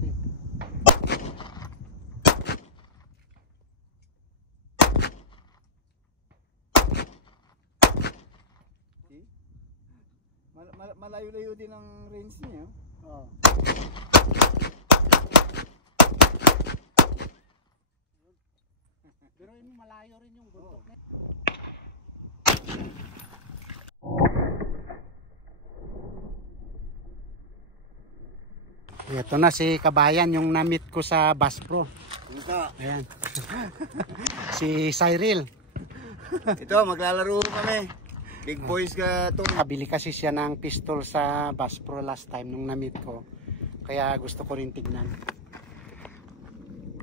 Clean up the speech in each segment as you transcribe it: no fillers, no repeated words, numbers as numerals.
Okay. Malayo-layo din ang range niya. Oh. Pero yung malayo rin yung guntok niya. Ito na si Kabayan, yung na-meet ko sa Bass Pro. Ayan. Si Cyril. Ito, maglalaro kami. Big boys ka to. Kabili kasi siya ng pistol sa Bass Pro last time nung na-meet ko. Kaya gusto ko rin tignan.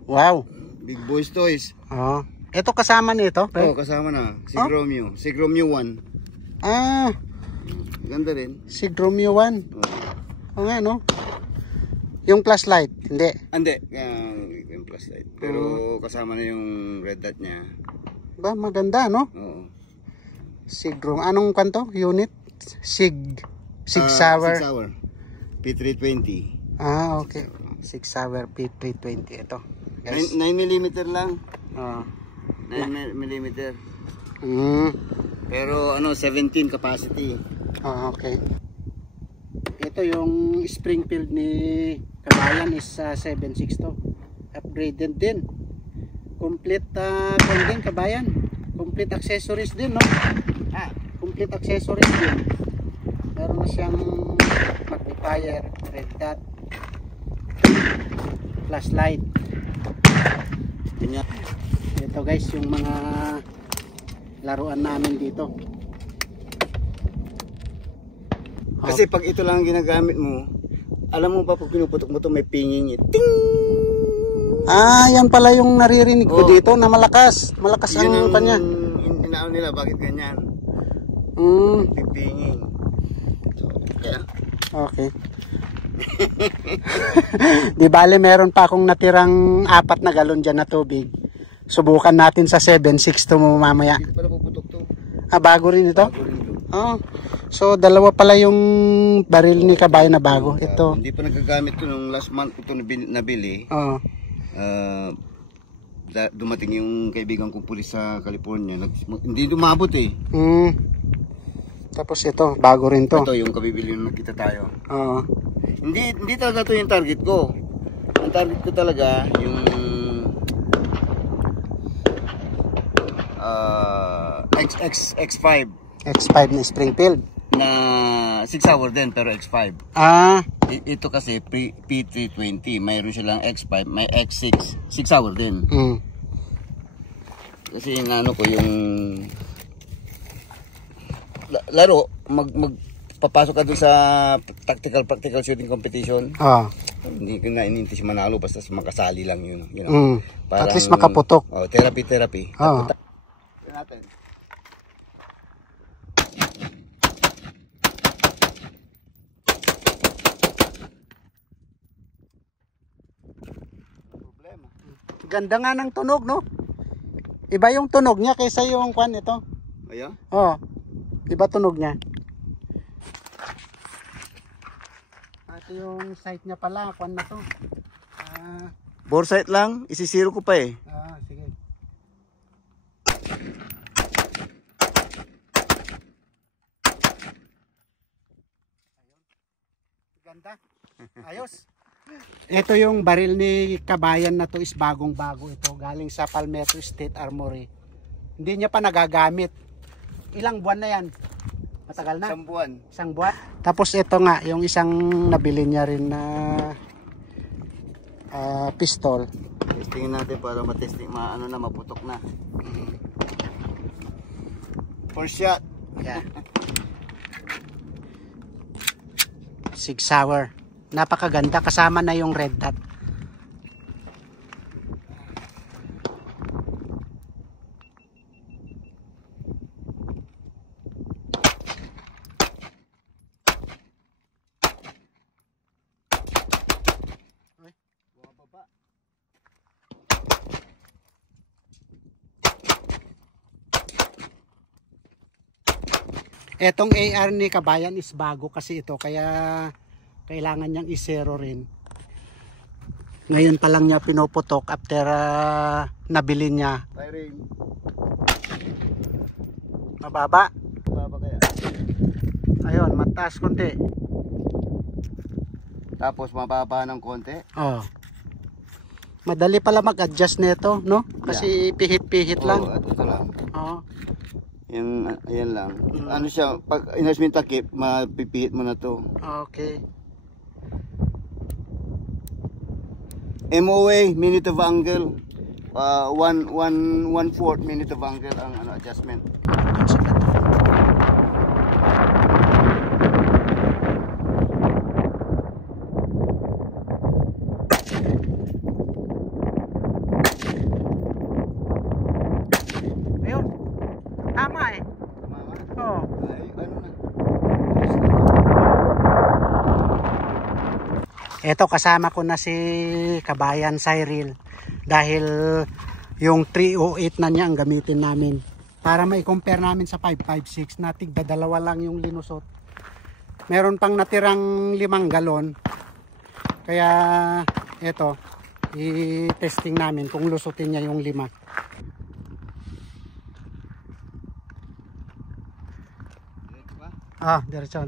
Wow. Big boys toys. Oh. Ito kasama nito? Oo, kasama na. Sig Romeo. Sig Romeo 1. Ah. Ganda rin. Sig Romeo 1. Oo nga, no? Yung flashlight, hindi. Hindi, yung flashlight. Pero kasama na yung red dot niya. Ba, maganda, no? Oo. Sig Romeo. Anong kanto? Unit? Sig Sauer. Sig Sauer. P320. Ah, okay. Sig Sauer P320. Ito. 9mm lang. Ah. 9mm. Pero 17 capacity. Ah, okay. Ito yung Springfield ni Kabayan is 762. Upgraded din. Complete din Kabayan. Complete accessories din, no? Complete accessories din. Meron na siyang magnifier, red dot, flashlight. Ito guys, yung mga laruan namin dito. Kasi pag ito lang ginagamit mo, alam mo pa pag pinuputok mo to may pinging eh. Ting! Ah, yan pala yung naririnig ko dito na malakas. Malakas ang kanya. Inaon nila, bakit ganyan? Pipinging. So, kaya. Okay. Di bale, meron pa akong natirang 4 na galon dyan na tubig. Subukan natin sa 7.62 mo mamaya. Dito pala puputok to. Ah, bago rin ito? Bago rin to. Oh. So, dalawa pala yung baril ni Kabayan na bago. Ito. Hindi pa nagagamit ko nung last month ko ito nabili. Oh. Dumating yung kaibigan kong pulis sa California. Hindi dumabot eh. Tapos ito, bago rin to. Ito yung kabibili nung nakita tayo. Oo. Hindi talaga ito yung target ko. Ang target ko talaga yung X5. X5 na Springfield. Na 6 hour din pero X5. Ah. Ito kasi P320. Mayroon silang X5, may X6. 6 hour din. Kasi inaano ko yung laro, papasok ka doon sa practical shooting competition. Hindi ko na inintis manalo basta makasali lang yun. You know? At least makaputok. Therapy. Natin. Problema. Ganda nga ng tunog, no? Iba yung tunog niya kaysa yung kwan ito. Ayan? Oo. Iba tunog niya. Ito yung sight niya pala, kwan na to. Bore sight lang, isisiro ko pa eh. Sige. Ganda. Ayos. Ito yung baril ni Kabayan na to is bagong-bago ito. Galing sa Palmetto State Armory. Hindi niya pa nagagamit. Ilang buwan na yan? Matagal na? 1 buwan. 1 buwan. Tapos ito nga, yung isang nabili niya rin na pistol. Testingin natin para matesting, maputok na. First shot. Yeah. Sig Sauer. Napakaganda, kasama na yung red dot. Etong AR ni Kabayan is bago kasi ito, kaya kailangan niyang i-zero rin. Ngayon pa lang niya pinuputok after nabili niya. Firing. Mababa. Mababa kaya. Ayun, mataas konti. Tapos mababa ng konti. Oh. Madali pala mag-adjust nito, no? Kasi pihit-pihit lang. Oo, ito lang. Oo. Yan lang. Ano siya, pag inayos mo yung takip, mapipihit mo na to. Okay. MOA, minute of angle. 1/4 minute of angle ang adjustment. Ayun. Tama eh. Oo. Ay, ano na? Ito kasama ko na si Kabayan Cyril dahil yung 308 na niya ang gamitin namin para mai-compare namin sa 556 na tigda dalawa lang yung linusot. Meron pang natirang 5 galon kaya ito i-testing namin kung lusutin niya yung 5. Diretso.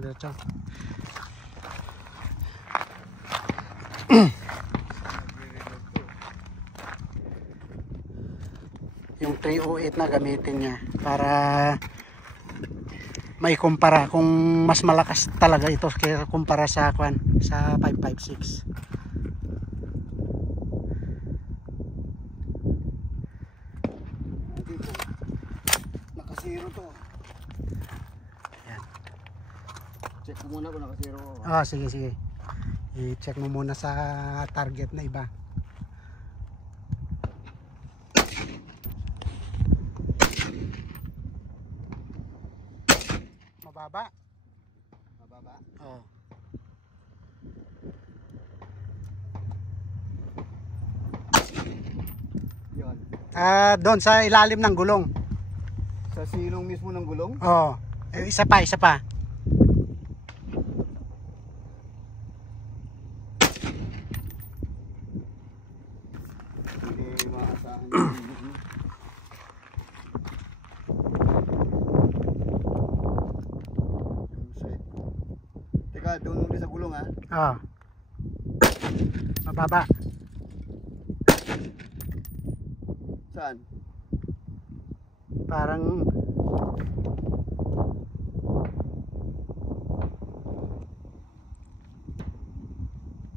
Yung 308 na gamitin niya para may kumpara kung mas malakas talaga ito kaya kumpara sa 556. Nakasiro to. Yan. Check ko muna kung nakasiro. Sige. I-check mo muna sa target na iba. Mababa? Oo. Yun. Doon sa ilalim ng gulong. Sa silong mismo ng gulong? Oo. Isa pa. Hindi maasahan yung Teka, doon ulit sa gulong ha? Oo. Mababa. Saan? Parang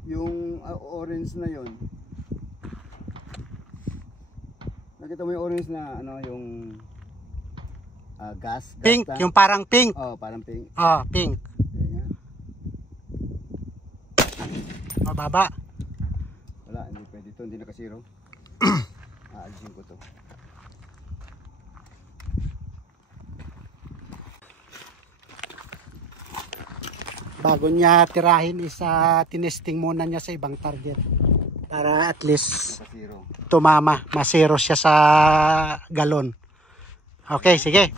yung orange na yon. Nakita mo yung orange na yung gas pink, tank? yung parang pink. Oh, parang pink. Pink. Ayan. Mababa. Wala, hindi pwede ito, hindi nakasiro. Aalisin ko to. Bago niya tirahin tinesting muna niya sa ibang target para at least Nakasiro. tumama, masero siya sa galon. Okay, sige.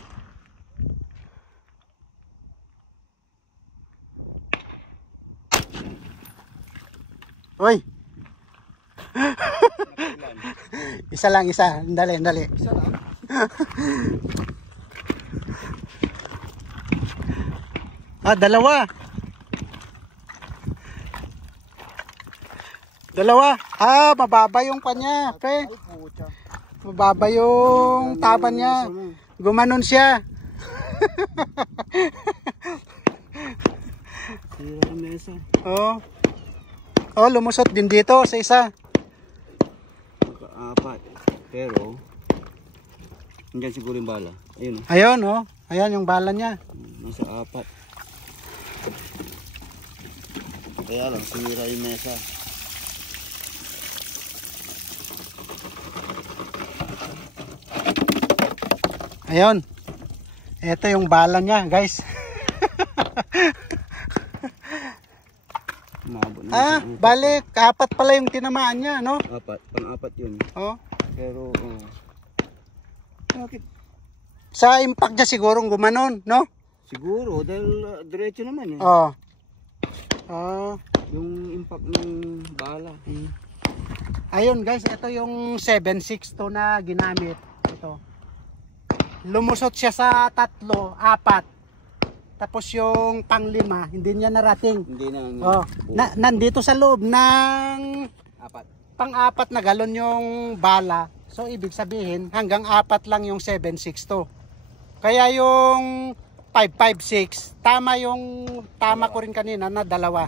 Uy. Isa lang. Dali. Isa lang? Dalawa. Mababa yung kanya, pre. Mababa yung taban niya. Gumanon siya. Lumusot din dito sa isa. Apat. Pero nandiyan siguro yung bala. Ayun. Ayan yung bala niya. Nasa 4. Kaya lang, sinira yung mesa. Ayun. Ito yung bala niya, guys. Balik. 4 pala yung tinamaan niya, no? 4. Pang-4 yun. Pero, bakit? Sa impact niya sigurong gumanon, no? Siguro, dahil diretso naman eh. Yung Yung impact ng bala. Ayun guys, ito yung 7.62 na ginamit. Ito. Lumusot siya sa 3, 4. Tapos yung pang-5, hindi niya narating. Hindi na. Oh, nandito sa loob ng 4. pang-4 na galon yung bala. So ibig sabihin hanggang 4 lang yung 7.62. Kaya yung 5.56 tama ko rin kanina na 2.